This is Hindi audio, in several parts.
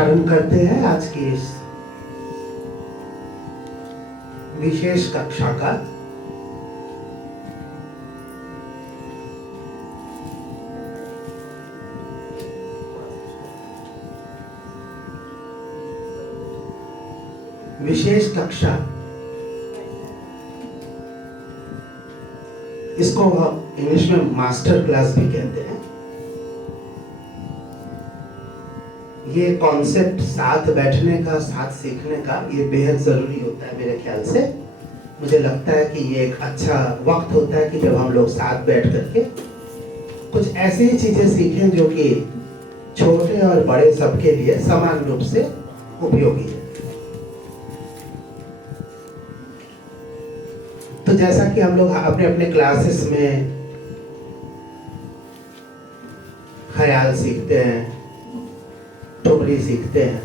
प्रारंभ करते हैं आज की इस विशेष कक्षा का। विशेष कक्षा इसको इंग्लिश में मास्टर क्लास भी कहते हैं। ये कॉन्सेप्ट साथ बैठने का, साथ सीखने का, ये बेहद जरूरी होता है मेरे ख्याल से। मुझे लगता है कि ये एक अच्छा वक्त होता है कि जब हम लोग साथ बैठ करके कुछ ऐसी ही चीजें सीखें जो कि छोटे और बड़े सबके लिए समान रूप से उपयोगी है। तो जैसा कि हम लोग अपने अपने क्लासेस में ख्याल सीखते हैं, ठुमरी सीखते हैं,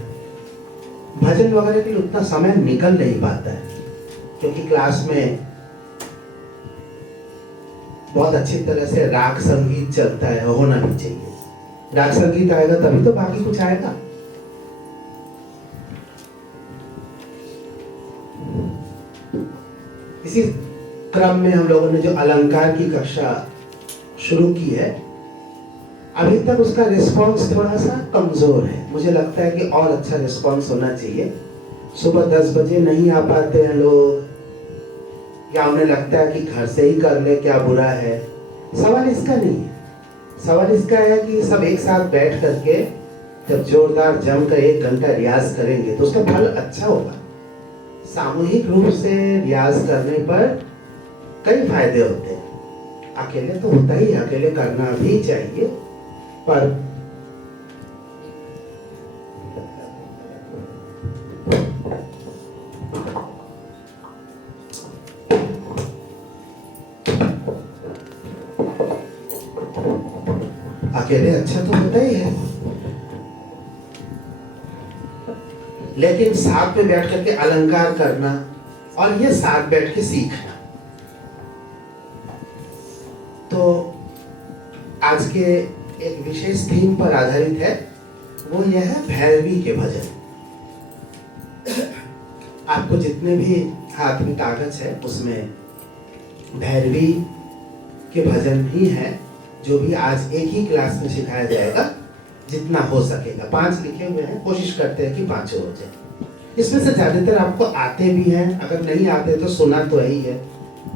भजन वगैरह के लिए उतना समय निकल नहीं पाता है क्योंकि क्लास में बहुत अच्छी तरह से राग संगीत चलता है, होना भी चाहिए। राग संगीत आएगा तभी तो बाकी कुछ आएगा। इसी क्रम में हम लोगों ने जो अलंकार की कक्षा शुरू की है, अभी तक उसका रिस्पांस थोड़ा सा कमजोर है। मुझे लगता है कि और अच्छा रिस्पांस होना चाहिए। सुबह 10 बजे नहीं आ पाते हैं लोग, या उन्हें लगता है कि घर से ही कर ले, क्या बुरा है। सवाल इसका नहीं है। सवाल इसका है कि सब एक साथ बैठ करके जब जोरदार जमकर 1 घंटा रियाज करेंगे तो उसका फल अच्छा होगा। सामूहिक रूप से रियाज करने पर कई फायदे होते हैं। अकेले तो होता ही, अकेले करना भी चाहिए, पर अकेले अच्छा तो होता ही है, लेकिन साथ में बैठ करके अलंकार करना और ये साथ बैठ के सीखना। तो आज के एक विशेष थीम पर आधारित है, वो यह है भैरवी के भजन। आपको जितने भी हाथ में कागज है उसमें भैरवी के भजन ही है, जो भी आज एक ही क्लास में सिखाया जाएगा, जितना हो सकेगा। 5 लिखे हुए हैं, कोशिश करते हैं कि 5 हो जाए। इसमें से ज्यादातर आपको आते भी हैं, अगर नहीं आते तो सुना तो ही है,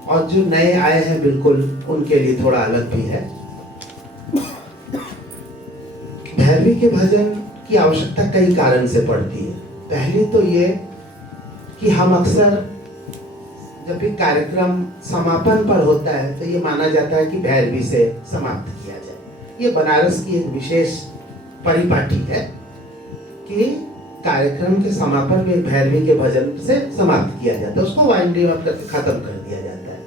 और जो नए आए हैं बिल्कुल उनके लिए थोड़ा अलग भी है। भैरवी के भजन की आवश्यकता कई कारण से पड़ती है। पहली तो ये कि हम अक्सर जब भी कार्यक्रम समापन पर होता है तो ये माना जाता है कि भैरवी से समाप्त किया जाए। ये बनारस की एक विशेष परिपाटी है कि कार्यक्रम के समापन में भैरवी के भजन से समाप्त किया जाता है, उसको वाइंडिंग अप करके खत्म कर दिया जाता है।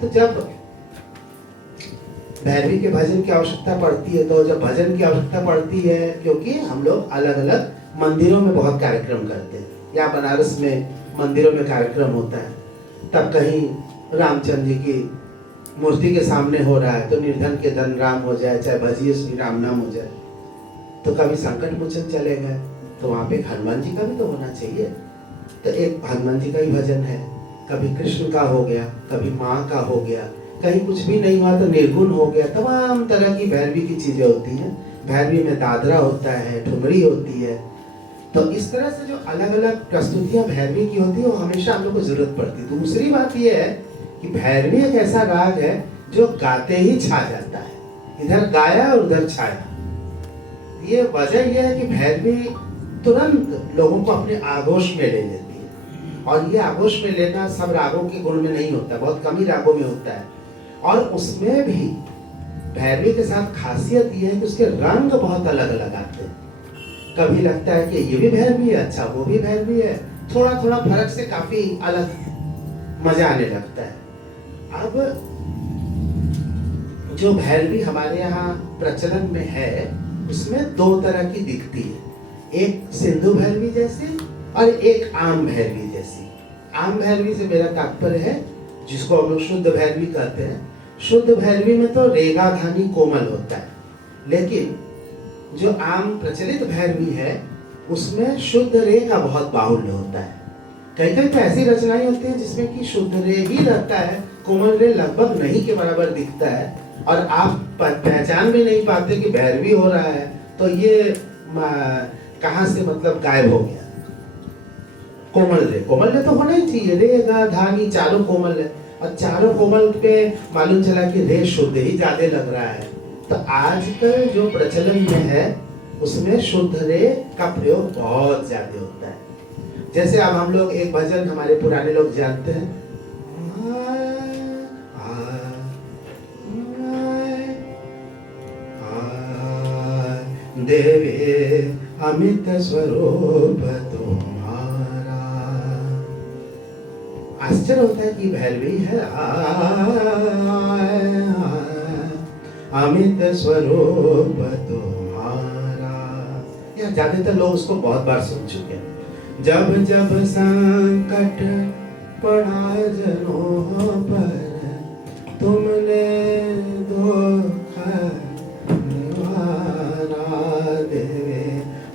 तो जब भैरवी के भजन की आवश्यकता पड़ती है, तो जब भजन की आवश्यकता पड़ती है क्योंकि हम लोग अलग अलग मंदिरों में बहुत कार्यक्रम करते हैं, या बनारस में मंदिरों में कार्यक्रम होता है, तब कहीं रामचंद्र जी की मूर्ति के सामने हो रहा है तो निर्धन के धन राम हो जाए, चाहे भजिए श्री राम नाम हो जाए। तो कभी संकट मोचन चले गए तो वहाँ पे हनुमान जी का भी तो होना चाहिए, तो एक हनुमान जी का ही भजन है। कभी कृष्ण का हो गया, कभी माँ का हो गया, कहीं कुछ भी नहीं हुआ तो निर्गुण हो गया। तमाम तरह की भैरवी की चीजें होती हैं। भैरवी में दादरा होता है, ठुमरी होती है। तो इस तरह से जो अलग अलग प्रस्तुतियां भैरवी की होती है वो हमेशा हम लोग को जरूरत पड़ती है। दूसरी बात यह है कि भैरवी एक ऐसा राग है जो गाते ही छा जाता है, इधर गाया और उधर छाया। ये वजह यह है कि भैरवी तुरंत लोगों को अपने आगोश में ले लेती है, और ये आगोश में लेना सब रागों के गुण में नहीं होता, बहुत कम ही रागों में होता है। और उसमें भी भैरवी के साथ खासियत यह है कि उसके रंग बहुत अलग अलग आते हैं। कभी लगता है कि ये भी भैरवी है, अच्छा वो भी भैरवी है, थोड़ा थोड़ा फर्क से काफी अलग मजा आने लगता है। अब जो भैरवी हमारे यहाँ प्रचलन में है उसमें 2 तरह की दिखती है, एक सिंधु भैरवी जैसी और एक आम भैरवी जैसी। आम भैरवी से मेरा तात्पर्य है जिसको हम लोग शुद्ध भैरवी कहते हैं। शुद्ध भैरवी में तो रेगा धानी कोमल होता है, लेकिन जो आम प्रचलित भैरवी है उसमें शुद्ध रे का बहुत बाहुल्य होता है। कई कई तो ऐसी रचनाएं होती हैं जिसमें कि शुद्ध रे ही रहता है, कोमल रे लगभग नहीं के बराबर दिखता है, और आप पहचान भी नहीं पाते कि भैरवी हो रहा है, तो ये कहाँ से मतलब गायब हो गया। कोमल रे तो होना ही चाहिए, रे गा धा नी चारों कोमल है, और चारों कोमल पे मालूम चला कि रे शुद्ध ही ज्यादा लग रहा है। तो आजकल जो प्रचलन में है उसमें शुद्ध रे का प्रयोग बहुत ज्यादा होता है। जैसे अब हम लोग एक भजन हमारे पुराने लोग जानते हैं, देवे अमित स्वरूप तुम्हारा। आश्चर्य होता है कि भैरवी है, अमित स्वरूप तुम्हारा। यह ज्यादातर लोग उसको बहुत बार सुन चुके हैं। जब जब संकट पड़ा जनों पर, तुमने दुख निवारा, देवे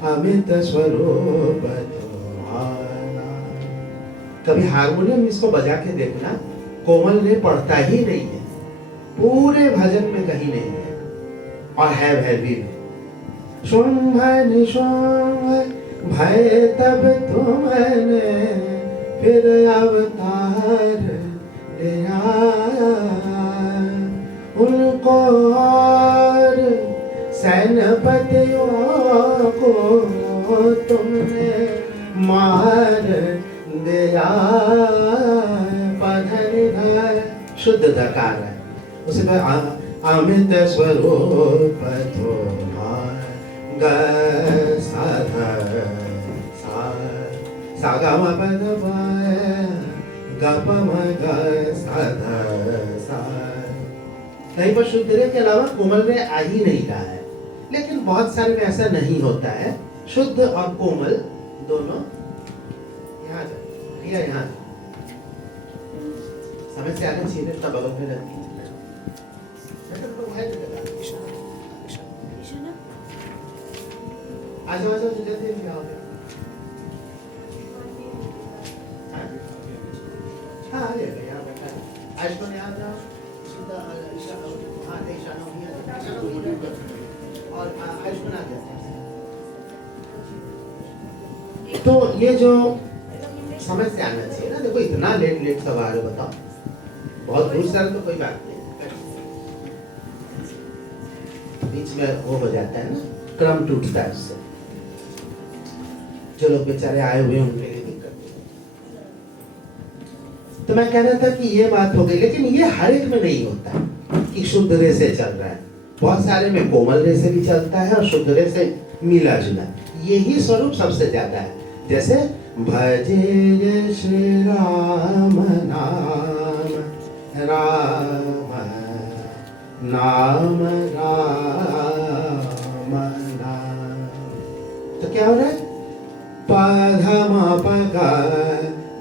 अमित स्वरूप तुम्हारा। कभी हारमोनियम इसको बजा के देखना, कोमल रे पढ़ता ही नहीं है, पूरे भजन में कहीं नहीं है, और है भैरवी में। शुंभ निशुंभ भय तब तुमने फिर अवतार लिया, उनको और सेनापतियों को तुमने मार दिया। पधर शुद्ध धकार है, उसमें अमित स्वरूप तुम्हारा, ग सा गा म प ध प ग प म ग सा ध सा। कहीं पर शुद्ध रे के अलावा कोमल रे आ ही नहीं रहा है, लेकिन बहुत सारे में ऐसा नहीं होता है। शुद्ध और कोमल दोनों यहाँ जाए, यहाँ समय से आगे सीधे तब बगल में रखी आज आज जल्दी आओ। हाँ आ जाएगा, यहाँ बैठा है। आज तो यहाँ जाओ सीधा हाँ ईशाना और आयुष्मान आ जाते हैं। तो ये जो समझ से आना चाहिए ना, देखो इतना लेट सब आ रहे, बताओ बहुत दूर से तो कोई बात नहीं, बीच में वो हो जाता है ना, क्रम टूटता है उससे। जो लोग बेचारे आए हुए उनके लिए दिक्कत। तो मैं कह रहा था कि ये बात हो गई, लेकिन ये हर एक में नहीं होता कि शुद्ध रे से चल रहा है। बहुत सारे में कोमल रे से भी चलता है और शुद्ध रे से मिला जुला, यही स्वरूप सबसे ज्यादा है। जैसे भजे श्री राम नाम, राम नाम राम नाम। तो क्या हो रहा है, पधमा पगा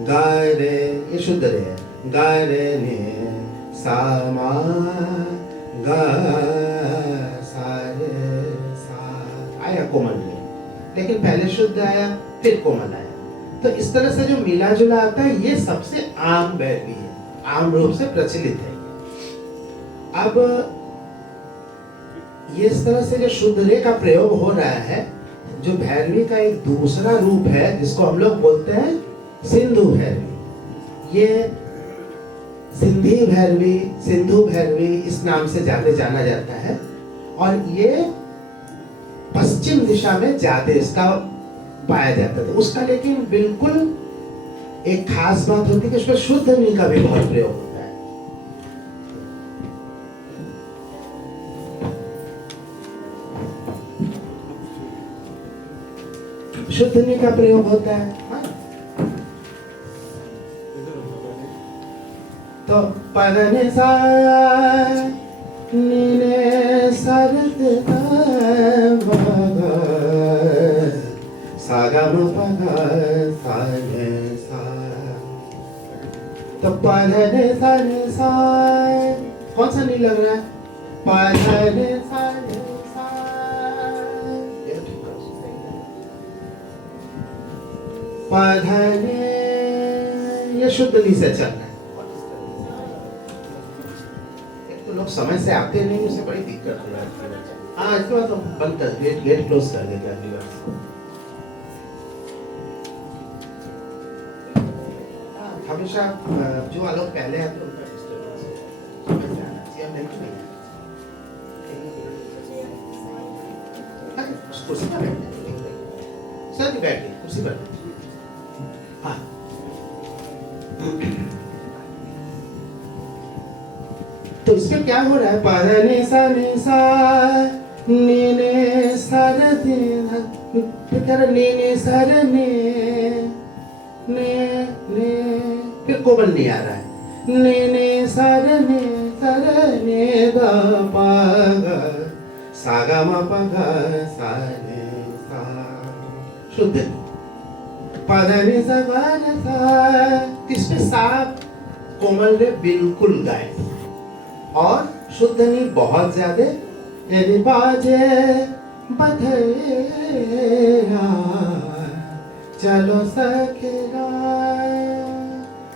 गा रे, ये शुद्ध रे है, गा रे ने सामा गा सा रे सा। आया कोमल रे, लेकिन पहले शुद्ध आया फिर कोमल आया। तो इस तरह से जो मिला जुला आता है ये सबसे आम भैरवी है, आम रूप से प्रचलित है। अब ये इस तरह से जो शुद्ध रे का प्रयोग हो रहा है, जो भैरवी का एक दूसरा रूप है जिसको हम लोग बोलते हैं सिंधु भैरवी। ये सिंधी भैरवी, सिंधु भैरवी इस नाम से ज्यादा जाना जाता है, और ये पश्चिम दिशा में ज्यादा इसका पाया जाता था। उसका लेकिन बिल्कुल एक खास बात होती है कि उसमें शुद्ध नी का भी बहुत प्रयोग होता है। शुद्ध नी का प्रयोग होता है। हाँ? तो पदने सा नीने सरद सागम पगा साने सा। तो पदने साने सा, कौन सा नी लग रहा है, पदने साने सा। पधने, ये शुद्ध नी से चल रहा है। एक तो लोग समय से आते नहीं, उसे बड़ी दिक्कत हो जाती है। हाँ, इसके बाद तो बंद कर, गेट क्लोज कर देते हैं अगली बार। हमेशा जो लोग पहले आते हैं उनका डिस्टर्बेंस समझ में आना चाहिए, नहीं तो नहीं। कुर्सी पर बैठे, सर बैठिए कुर्सी पर। हाँ, तो इसमें क्या हो रहा है? पधने सा ने सा ने ने सर दे, फिर ने ने सर ने ने, फिर कोमल नहीं आ रहा है। ने ने सर ने द पा ग सा ग म प ग सा ने सा, शुद्ध पधने सा ग न सा। इसमें सा कोमल रे बिल्कुल गायब और शुद्ध नी बहुत ज्यादा। यदि बाजे बधैया चलो सखेरा,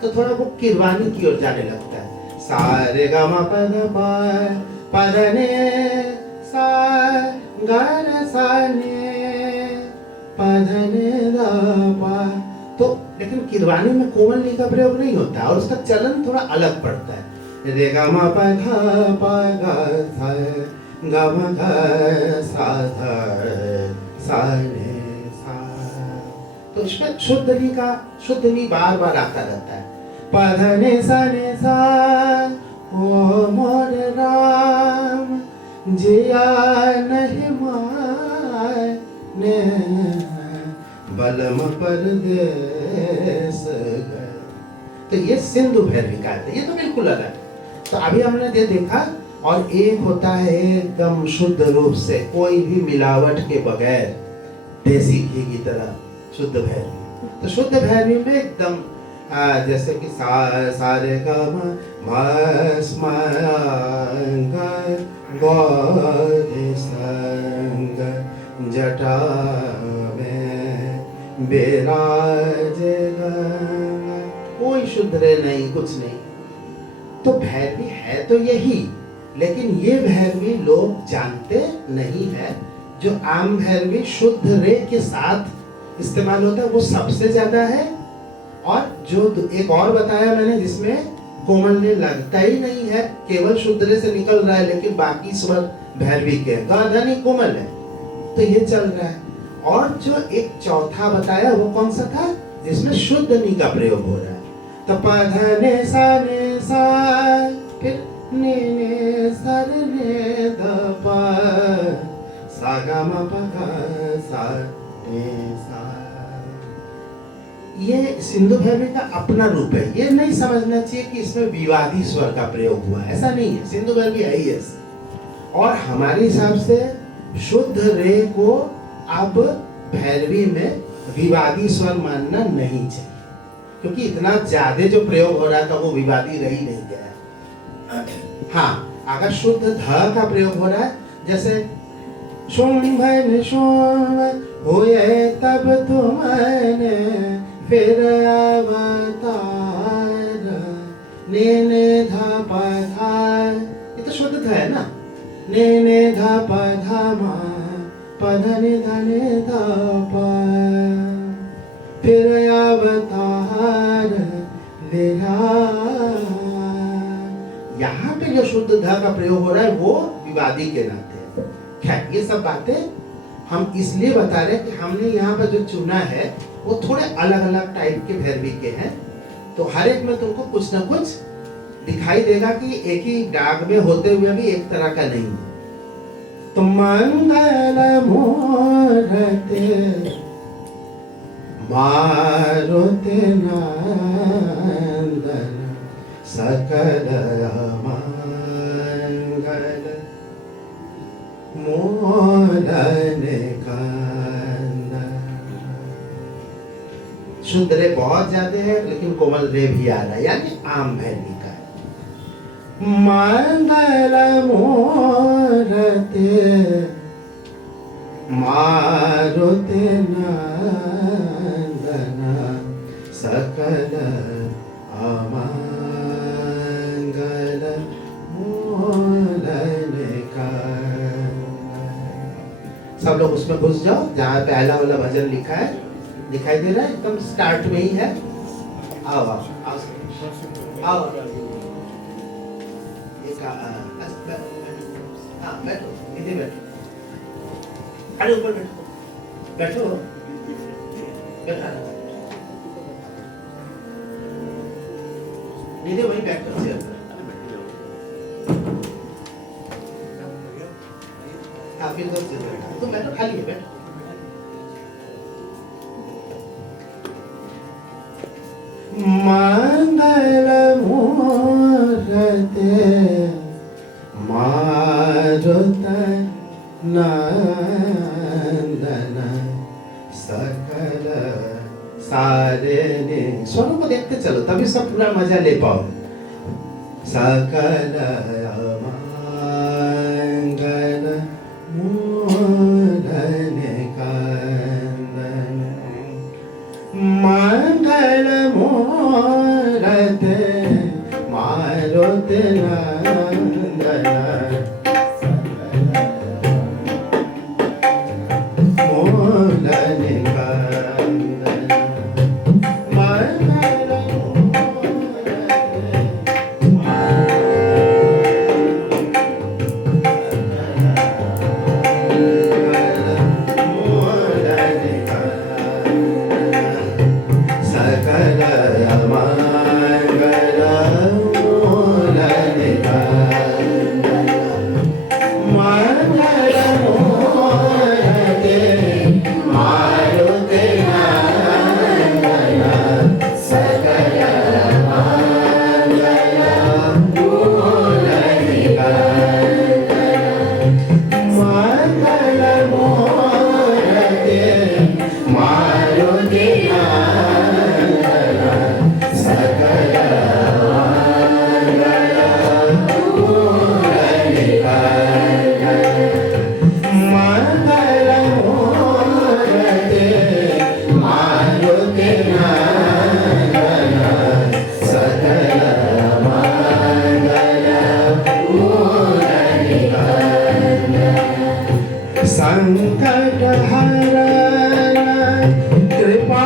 तो थोड़ा वो किरवानी की ओर जाने लगता है। सारे गा मा पद पधने सा गा न सा ने पधने दा पा। तो लेकिन किरवानी में कोमल नी का प्रयोग नहीं होता और उसका चलन थोड़ा अलग पड़ता है। रे गा मा पा गा सा गा मा गा सा धा सा ने सा। तो इसमें शुद्ध नी बार बार आता रहता है। पधने सा ने सा, ओ मोर राम जिया नहीं माने बलम परदेस गए। तो ये सिंधु भैरवी का है, ये तो बिल्कुल अलग है। तो अभी हमने ये देखा, और एक होता है एकदम शुद्ध रूप से कोई भी मिलावट के बगैर देसी घी की तरह शुद्ध भैरवी। तो शुद्ध भैरवी में एकदम जैसे कि सारे गा मा संग जटा में बिराजेगा, कोई शुद्ध रे नहीं, कुछ नहीं। तो भैरवी है तो यही, लेकिन ये भैरवी लोग जानते नहीं है। जो आम भैरवी शुद्ध रे के साथ इस्तेमाल होता है वो सबसे ज्यादा है। और जो एक और बताया मैंने जिसमें कोमल रे लगता ही नहीं है, केवल शुद्ध रे से निकल रहा है, लेकिन बाकी स्वर भैरवी के गा धा नी कोमल है, तो ये चल रहा है। और जो एक चौथा बताया वो कौन सा था? जिसमें शुद्ध नी का प्रयोग हो रहा है। तो पधने सा फिर ने सर ने द पा सा गा मा पा गा सा ने सा। ये सिंधु भैरवी का अपना रूप है। ये नहीं समझना चाहिए कि इसमें विवादी स्वर का प्रयोग हुआ, ऐसा नहीं है। सिंधु भैरवी है ही ऐसे। और हमारे हिसाब से शुद्ध रे को अब भैरवी में विवादी स्वर मानना नहीं चाहिए, क्योंकि इतना ज्यादा जो प्रयोग हो रहा था वो विवादी रह ही नहीं गया। हाँ, अगर शुद्ध ध का प्रयोग हो रहा है, जैसे शुंभन शुंभ हुए तब तुमने फिर अवतार ने धा पा धा, ये तो शुद्ध ध है ना। ने धा पा धा मा पधने धने धा पा फिर अवतार लेला। यहाँ पे जो शुद्ध ध का प्रयोग हो रहा है वो विवादी के नाते है। खैर, ये सब बातें हम इसलिए बता रहे हैं कि हमने यहाँ पर जो चुना है वो थोड़े अलग अलग टाइप के भैरवी के हैं। तो हर एक में तुमको कुछ ना कुछ दिखाई देगा कि एक ही डाग में होते हुए भी एक तरह का नहीं है। तो मंगल मूर्ते मारुति नंदन सकल मंगल मोलन कंदन। शुद्ध रे बहुत ज्यादा है, लेकिन कोमल रे भी आ रहा है, यानी आम भैरवी का है। मंगल मूर्ते मारुति नंदन उसमें घुस जाओ जहाँ पहला वाला भजन लिखा है, दिखाई दे रहा है, एकदम स्टार्ट में ही है। आओ आओ आओ आओ, हाँ बैठो, इधर बैठो, अरे ऊपर बैठो, बैठो बैठा, निधि वहीं बैठ कर से हाँ फिर उधर से बैठा, तुम बैठो, खाली है बैठो। मंगल मूर्ते मारुत नंदन सकल सारे ने, स्वरों को देखते चलो तभी सब पूरा मजा ले पाओ। सकल मंगल मूर्धन कंदन मंगल मूर्ते मारुत नंदन मूर्धन कंदन मंगल संकट हरण कृपा,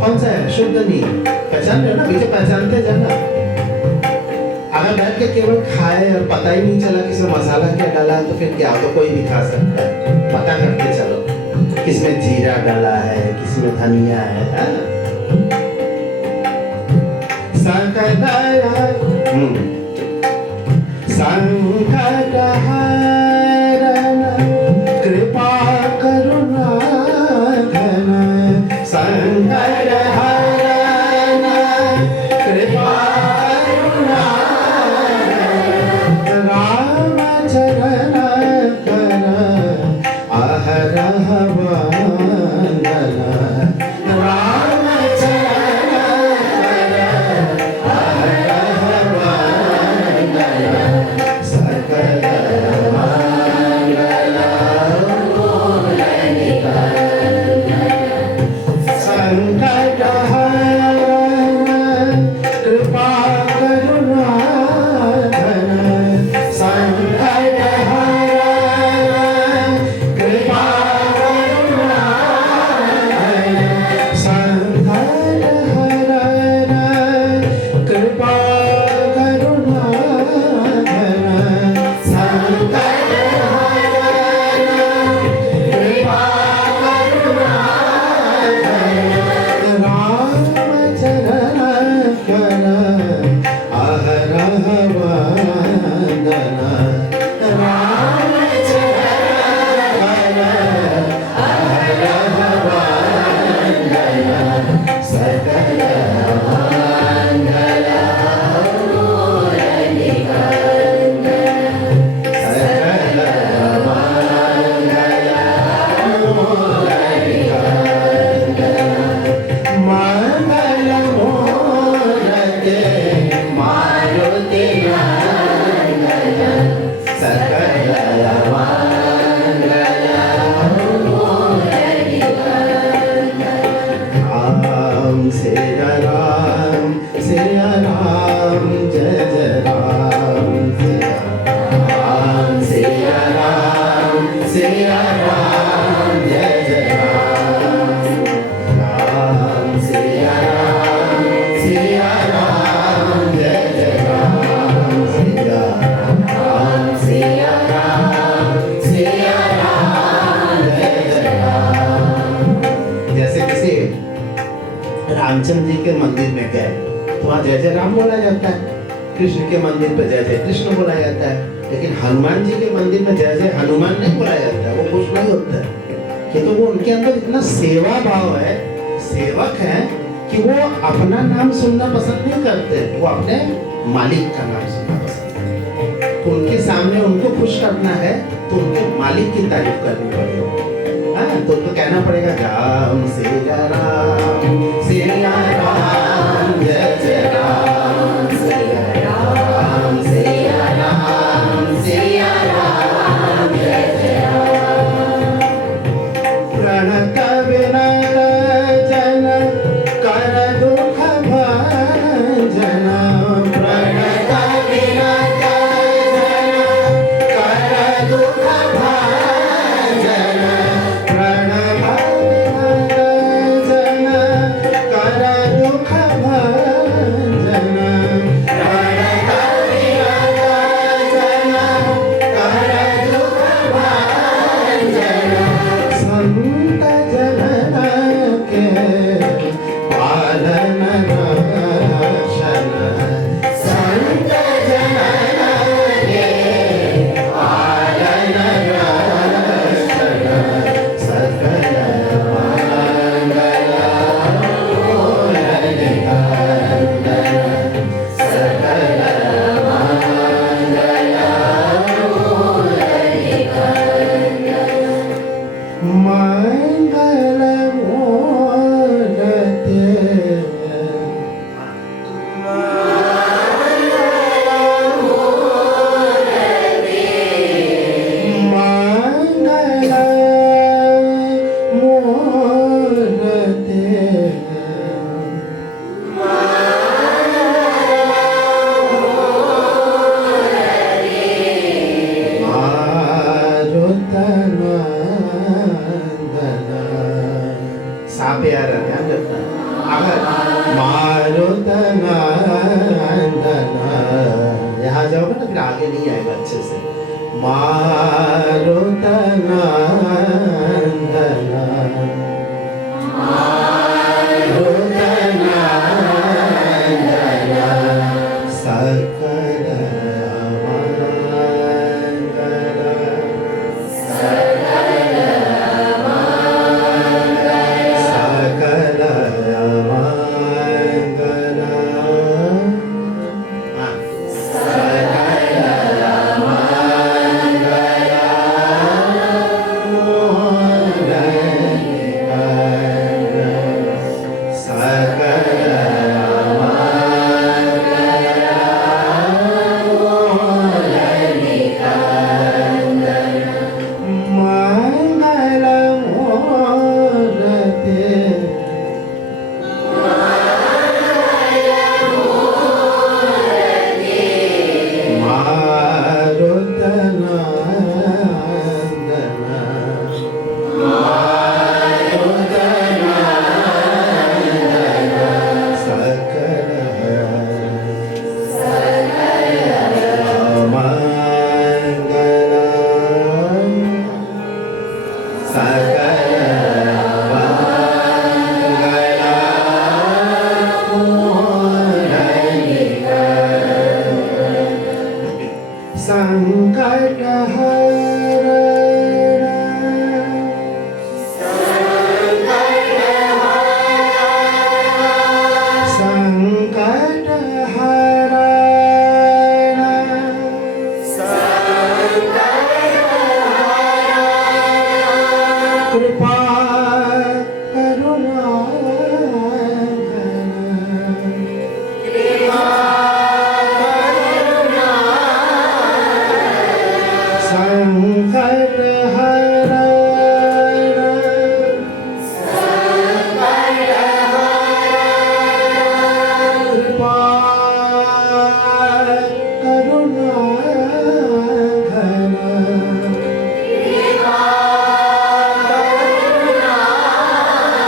कौन सा है? शुद्ध नहीं पहचान रहे ना, पीछे पहचानते जाना। अगर बैठ के केवल खाए और पता ही नहीं चला किसमें मसाला क्या डाला तो फिर क्या, तो कोई भी खा सकता है। पता करते चलो किसमें जीरा डाला है, किसमें धनिया है ना? संकट संकट हरण कृपा करुणा घन, संकट हरण कृपा करुणा राम चरण कर अहरह वंदन, राम चरण कर अहरह वंदन, सकल संकट हरण कृपा करुणा घन, संकट हरण कृपा करुणा कांचन जी के मंदिर में गए तो वहाँ जय जय राम बोला जाता है, कृष्ण के मंदिर पे जय जय कृष्ण बोला जाता है, लेकिन हनुमान जी के मंदिर में जय जय हनुमान नहीं बोला जाता है। वो खुश नहीं होता है कि तो वो उनके अंदर इतना सेवा भाव है, सेवक है कि वो अपना नाम सुनना पसंद नहीं करते, वो अपने मालिक का नाम सुनना पसंद करते। तो उनके सामने उनको खुश करना है तो उनके मालिक की तारीफ करनी पड़ेगी। हाँ, तो उनको कहना पड़ेगा राम सिया राम सिया राम जय जय राम सिया राम सिया राम सिया राम जय जय राम। प्रणत विनत जन कर दुख भंजन, प्रणत विनत जन कर दुख भंजन, प्रणत विनत जन कर दुख भंजन, प्रणत विनत जन कर दुख भंजन। संत जन के पालन रक्षण, संत जन के पालन रक्षण, सकल मंगल मूल निकंदन, सकल मंगल मूल निकंदन, मंगल मूर्ते मंगल मूर्ते साप यार ध्यान रखना, अगर मारुतनंदन यहाँ जाओगे ना फिर आगे नहीं आएगा अच्छे से। मारुतनंदन